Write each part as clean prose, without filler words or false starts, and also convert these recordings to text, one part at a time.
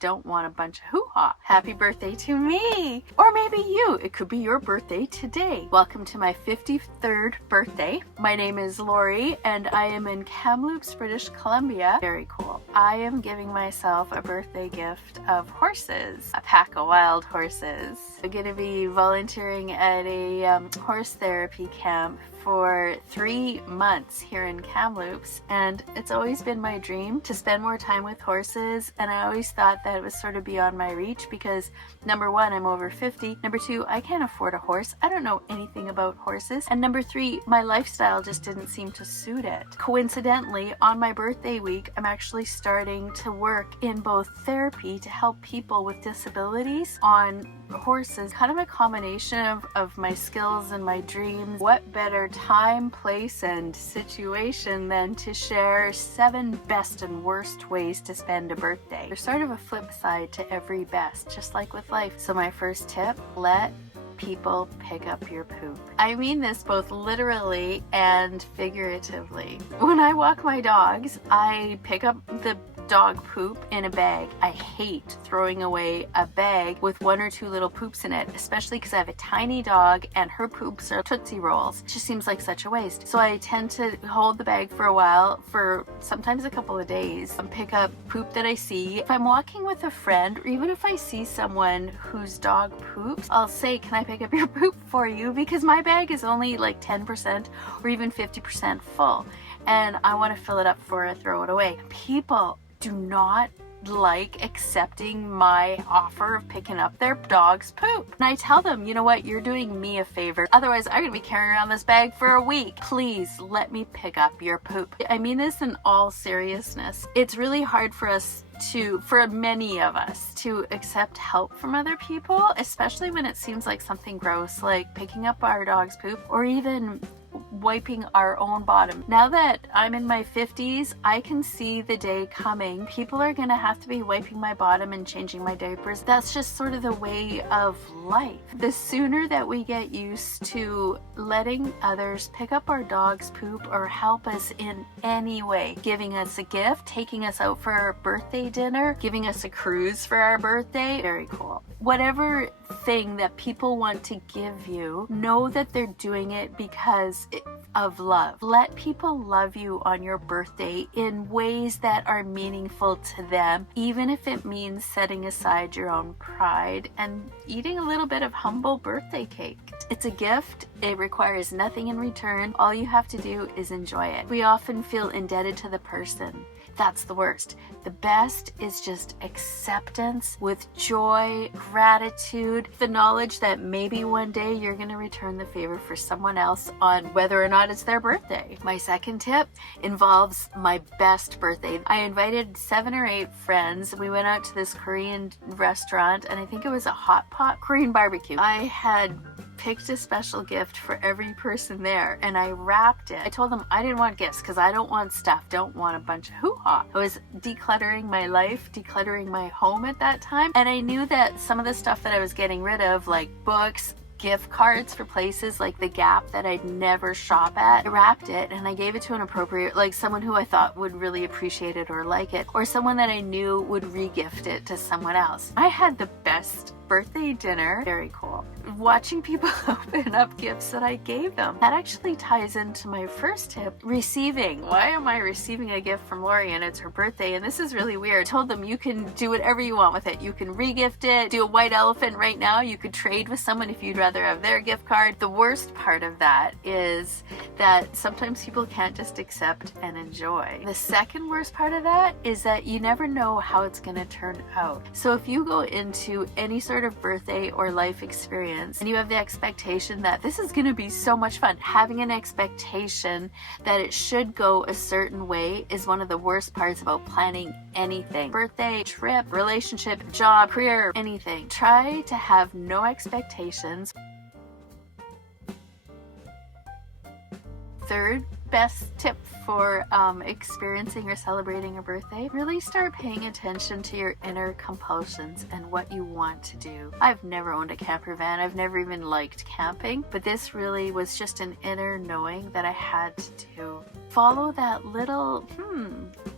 don't want a bunch of hoo-ha. Happy birthday to me! Or maybe you. It could be your birthday today. Welcome to my 53rd birthday. My name is Laurie and I am in Kamloops, British Columbia. Very cool. I am giving myself a birthday gift of horses. A pack of wild horses. I'm going to be volunteering at a horse therapy camp for 3 months here in Kamloops, and it's always been my dream to spend more time with horses, and I always thought that it was sort of beyond my reach because number one, I'm over 50, number two, I can't afford a horse, I don't know anything about horses, and number three, my lifestyle just didn't seem to suit it. Coincidentally, on my birthday week, I'm actually starting to work in both therapy to help people with disabilities on horses, kind of a combination of my skills and my dreams. What better time, place, and situation than to share 7 best and worst ways to spend a birthday. There's sort of a flip side to every best, just like with life. So my first tip, let people pick up your poop. I mean this both literally and figuratively. When I walk my dogs, I pick up the dog poop in a bag. I hate throwing away a bag with 1 or 2 little poops in it, especially because I have a tiny dog and her poops are Tootsie Rolls. It just seems like such a waste. So I tend to hold the bag for a while, for sometimes a couple of days, and pick up poop that I see. If I'm walking with a friend, or even if I see someone whose dog poops, I'll say, can I pick up your poop for you? Because my bag is only like 10% or even 50% full, and I want to fill it up before I throw it away. People do not like accepting my offer of picking up their dog's poop. And I tell them, you know what, you're doing me a favor. Otherwise, I'm gonna be carrying around this bag for a week. Please let me pick up your poop. I mean this in all seriousness. It's really hard for many of us to accept help from other people, especially when it seems like something gross, like picking up our dog's poop or even wiping our own bottom. Now that I'm in my 50s, I can see the day coming. People are gonna have to be wiping my bottom and changing my diapers. That's just sort of the way of life. The sooner that we get used to letting others pick up our dog's poop or help us in any way, giving us a gift, taking us out for our birthday dinner, giving us a cruise for our birthday, very cool. Whatever thing that people want to give you, know that they're doing it because of love. Let people love you on your birthday in ways that are meaningful to them, even if it means setting aside your own pride and eating a little bit of humble birthday cake. It's a gift. It requires nothing in return. All you have to do is enjoy it. We often feel indebted to the person. That's the worst. The best is just acceptance with joy, gratitude, the knowledge that maybe one day you're going to return the favor for someone else on whether or not it's their birthday. My second tip involves my best birthday. I invited 7 or 8 friends. We went out to this Korean restaurant, and I think it was a hot pot Korean barbecue. I had picked a special gift for every person there, and I wrapped it. I told them I didn't want gifts because I don't want stuff, don't want a bunch of hoo-ha. I was decluttering my life, decluttering my home at that time, and I knew that some of the stuff that I was getting rid of, like books, gift cards for places like the Gap that I'd never shop at, I wrapped it and I gave it to an appropriate, like someone who I thought would really appreciate it or like it, or someone that I knew would re-gift it to someone else. I had the best birthday dinner. Very cool. Watching people open up gifts that I gave them. That actually ties into my first tip, receiving. Why am I receiving a gift from Laurie and it's her birthday? And this is really weird. I told them you can do whatever you want with it. You can re-gift it, do a white elephant right now. You could trade with someone if you'd rather have their gift card. The worst part of that is that sometimes people can't just accept and enjoy. The second worst part of that is that you never know how it's going to turn out. So if you go into any sort of birthday or life experience and you have the expectation that this is going to be so much fun, having an expectation that it should go a certain way is one of the worst parts about planning anything. Birthday, trip, relationship, job, career, anything. Try to have no expectations. Third best tip for experiencing or celebrating a birthday, really start paying attention to your inner compulsions and what you want to do. I've never owned a camper van. I've never even liked camping, but this really was just an inner knowing that I had to do. Follow that little,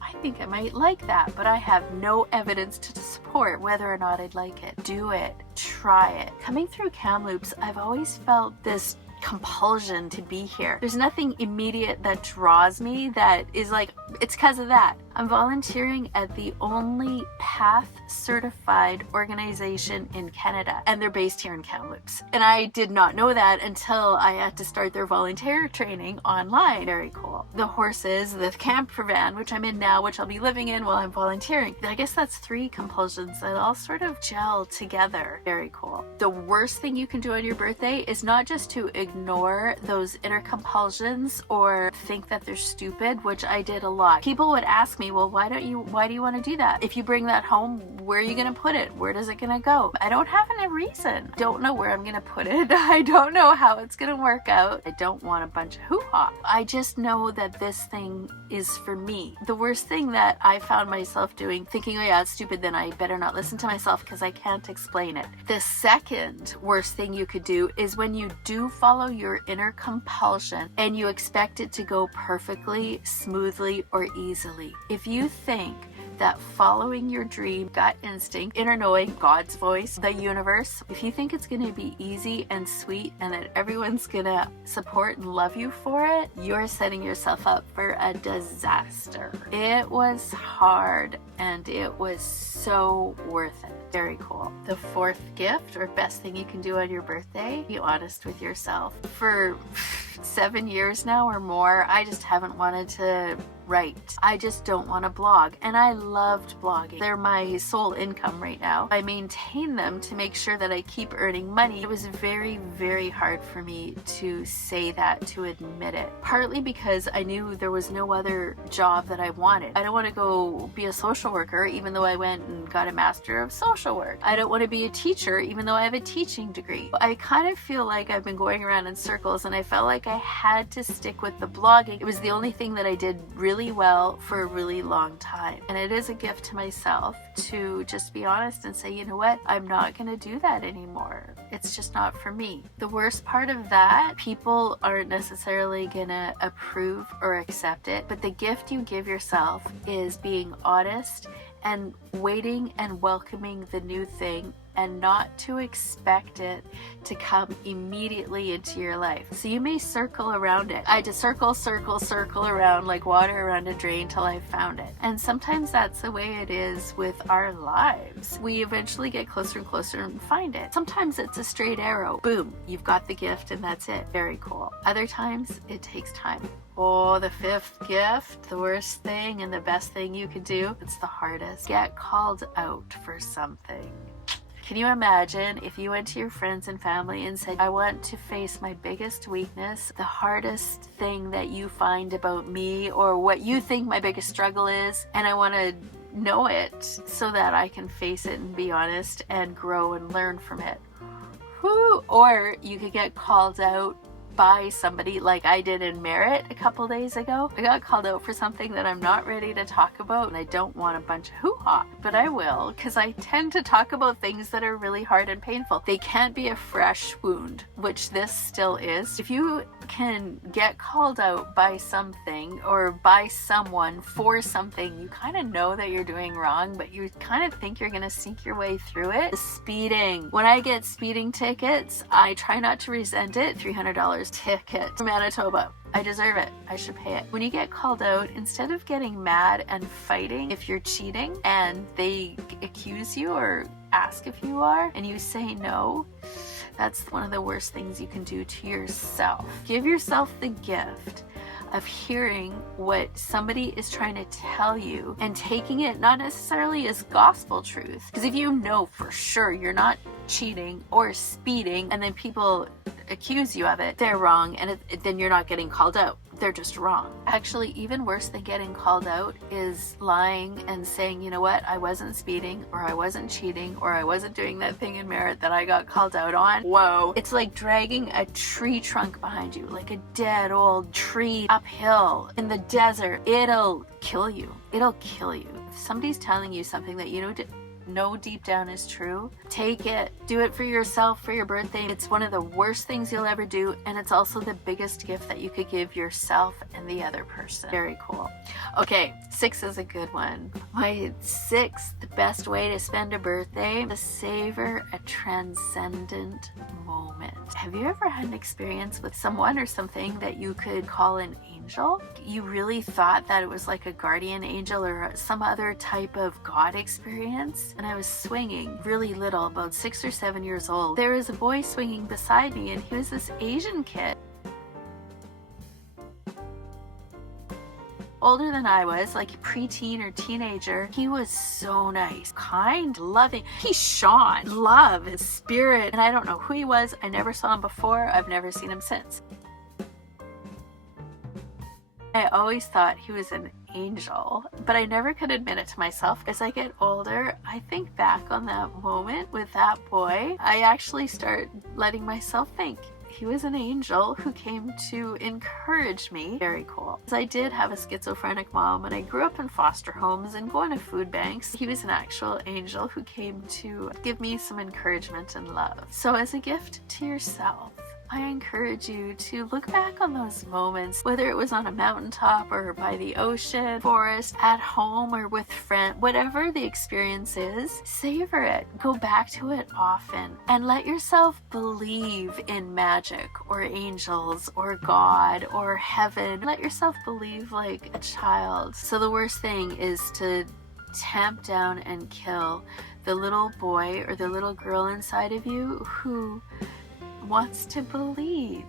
I think I might like that, but I have no evidence to support whether or not I'd like it. Do it. Try it. Coming through Kamloops, I've always felt this compulsion to be here. There's nothing immediate that draws me that is like, it's because of that. I'm volunteering at the only PATH certified organization in Canada, and they're based here in Kamloops. And I did not know that until I had to start their volunteer training online. Very cool. The horses, the camper van, which I'm in now, which I'll be living in while I'm volunteering. I guess that's 3 compulsions that all sort of gel together. Very cool. The worst thing you can do on your birthday is not just to ignore those inner compulsions or think that they're stupid, which I did a lot. People would ask me, well, why do you want to do that? If you bring that home, where are you going to put it? Where does it going to go? I don't have any reason. Don't know where I'm going to put it. I don't know how it's going to work out. I don't want a bunch of hoo-ha. I just know that this thing is for me. The worst thing that I found myself doing, thinking, oh yeah, it's stupid, then I better not listen to myself because I can't explain it. The second worst thing you could do is when you do follow your inner compulsion and you expect it to go perfectly, smoothly, or easily. If you think that following your dream, gut instinct, inner knowing, God's voice, the universe, if you think it's going to be easy and sweet and that everyone's going to support and love you for it, you're setting yourself up for a disaster. It was hard and it was so worth it. Very cool. The 4th gift or best thing you can do on your birthday, be honest with yourself. For 7 years now or more, I just haven't wanted to write. I just don't want to blog, and I loved blogging. They're my sole income right now. I maintain them to make sure that I keep earning money. It was very, very hard for me to say that, to admit it. Partly because I knew there was no other job that I wanted. I don't want to go be a social worker even though I went and got a master of social work. I don't want to be a teacher even though I have a teaching degree. I kind of feel like I've been going around in circles, and I felt like I had to stick with the blogging. It was the only thing that I did really well for a really long time. And it is a gift to myself to just be honest and say, you know what, I'm not going to do that anymore. It's just not for me. The worst part of that, people aren't necessarily going to approve or accept it, but the gift you give yourself is being honest and waiting and welcoming the new thing, and not to expect it to come immediately into your life. So you may circle around it. I just circle around like water around a drain till I found it. And sometimes that's the way it is with our lives. We eventually get closer and closer and find it. Sometimes it's a straight arrow. Boom, you've got the gift and that's it. Very cool. Other times it takes time. Oh, the 5th gift, the worst thing and the best thing you could do, it's the hardest. Get called out for something. Can you imagine if you went to your friends and family and said, I want to face my biggest weakness, the hardest thing that you find about me, or what you think my biggest struggle is, and I want to know it so that I can face it and be honest and grow and learn from it. Whew. Or you could get called out by somebody like I did in Merit a couple days ago. I got called out for something that I'm not ready to talk about, and I don't want a bunch of hoo-ha, but I will, because I tend to talk about things that are really hard and painful. They can't be a fresh wound, which this still is. If you can get called out by something or by someone for something you kind of know that you're doing wrong, but you kind of think you're going to sneak your way through it. Speeding. When I get speeding tickets, I try not to resent it. $300 ticket from Manitoba. I deserve it. I should pay it. When you get called out, instead of getting mad and fighting if you're cheating and they accuse you or ask if you are and you say no, that's one of the worst things you can do to yourself. Give yourself the gift of hearing what somebody is trying to tell you and taking it not necessarily as gospel truth. Because if you know for sure you're not cheating or speeding and then people accuse you of it, they're wrong, and then you're not getting called out. They're just wrong. Actually, even worse than getting called out is lying and saying, you know what, I wasn't speeding, or I wasn't cheating, or I wasn't doing that thing in Merit that I got called out on. Whoa. It's like dragging a tree trunk behind you, like a dead old tree uphill in the desert. It'll kill you. It'll kill you. If somebody's telling you something that you know deep down is true. Take it. Do it for yourself for your birthday. It's one of the worst things you'll ever do, and it's also the biggest gift that you could give yourself and the other person. Very cool. Okay, 6 is a good one. My 6th best way to spend a birthday, to savor a transcendent moment. Have you ever had an experience with someone or something that you could call an angel? You really thought that it was like a guardian angel or some other type of God experience? And I was swinging really little, about 6 or 7 years old. There was a boy swinging beside me, and he was this Asian kid. Older than I was, like preteen or teenager. He was so nice, kind, loving. He shone love, his spirit. And I don't know who he was. I never saw him before. I've never seen him since. I always thought he was an angel, but I never could admit it to myself. As I get older, I think back on that moment with that boy. I actually start letting myself think he was an angel who came to encourage me. Very cool. I did have a schizophrenic mom, and I grew up in foster homes and going to food banks. He was an actual angel who came to give me some encouragement and love. So as a gift to yourself, I encourage you to look back on those moments, whether it was on a mountaintop or by the ocean, forest, at home, or with friends, whatever the experience is, savor it. Go back to it often and let yourself believe in magic or angels or God or heaven. Let yourself believe like a child. So the worst thing is to tamp down and kill the little boy or the little girl inside of you who wants to believe.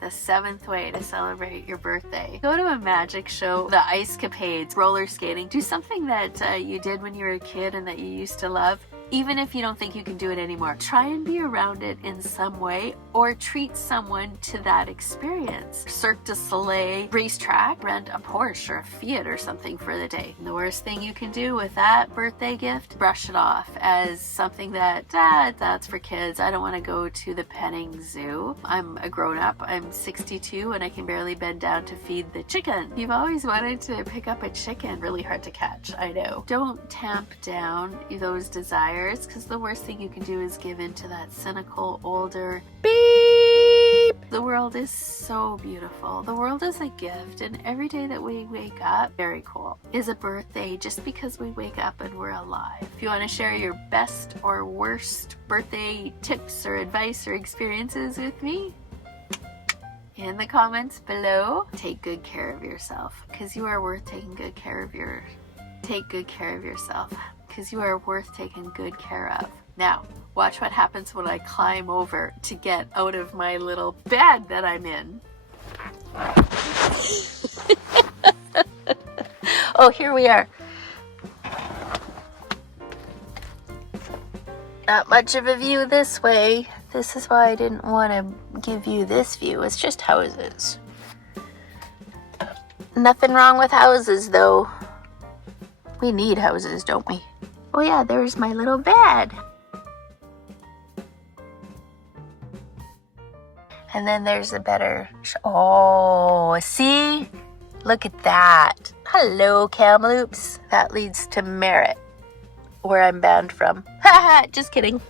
The 7th way to celebrate your birthday. Go to a magic show, the ice capades, roller skating. Do something that you did when you were a kid and that you used to love. Even if you don't think you can do it anymore, try and be around it in some way or treat someone to that experience. Cirque du Soleil, racetrack, rent a Porsche or a Fiat or something for the day. And the worst thing you can do with that birthday gift, brush it off as something that's for kids. I don't want to go to the petting zoo. I'm a grown-up. I'm 62 and I can barely bend down to feed the chicken. You've always wanted to pick up a chicken. Really hard to catch, I know. Don't tamp down those desires, because the worst thing you can do is give in to that cynical, older beep. The world is so beautiful. The world is a gift, and every day that we wake up, very cool, is a birthday just because we wake up and we're alive. If you want to share your best or worst birthday tips or advice or experiences with me, in the comments below, take good care of yourself, because you are worth taking good care of Take good care of yourself, because you are worth taking good care of. Now, watch what happens when I climb over to get out of my little bed that I'm in. Oh, here we are. Not much of a view this way. This is why I didn't want to give you this view. It's just houses. Nothing wrong with houses, though. We need houses, don't we? Oh yeah, there's my little bed. And then there's the better... Oh, see? Look at that. Hello, Kamloops. That leads to Merritt, where I'm bound from. Haha, just kidding.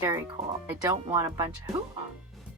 Very cool. I don't want a bunch of hoo-ha.